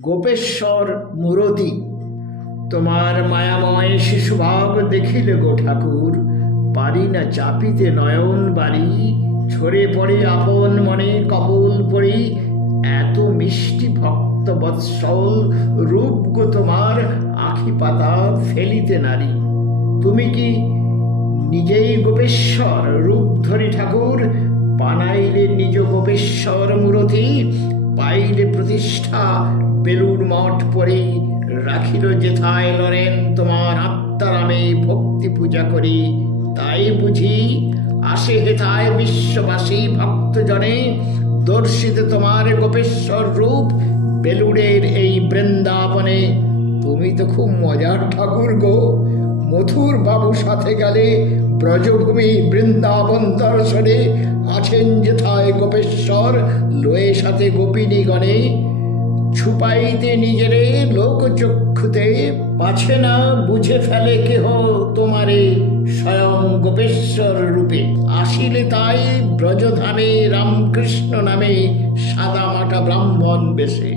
গোপেশ্বর মূরতি। তোমার মায়াময় শিশুভাব দেখিলে গো ঠাকুর, পারি না চাপিতে নয়ন বাড়ি, ঝরে পড়ে আপন মনে কপল পড়ি, এত মিষ্টি ভক্ত বৎসল রূপ গো তোমার, আখি পাতা ফেলিতে নারী। তুমি কি নিজেই গোপেশ্বর রূপ ধরি ঠাকুর, বানাইলে নিজ গোপেশ্বর মূরতি, পাইলে প্রতিষ্ঠা বেলুর মঠ পরি, রাখিল যেথায় লরেন তোমার আত্মারামে ভক্তি পূজা করি। তাই বুঝি আসে হেথায় বিশ্ববাসী ভক্তজনে, দর্শিত তোমার গোপেশ্বর রূপ বেলুড়ের এই বৃন্দাবনে। তুমি তো খুব মজার ঠাকুর গো, মথুর বাবু সাথে গেলে ব্রজভূমি বৃন্দাবন দর্শনে, আছেন যেথায় গোপেশ্বর লয়ে সাথে গোপিনী গণে, ছুপাইতে নিজেরে লোকচক্ষুতে, পাছে না বুঝে ফেলে কেহ তোমারে স্বয়ং গোপেশ্বর রূপে। আসিলে তাই ব্রজধামে রামকৃষ্ণ নামে সাদা মাটা ব্রাহ্মণ বেশে।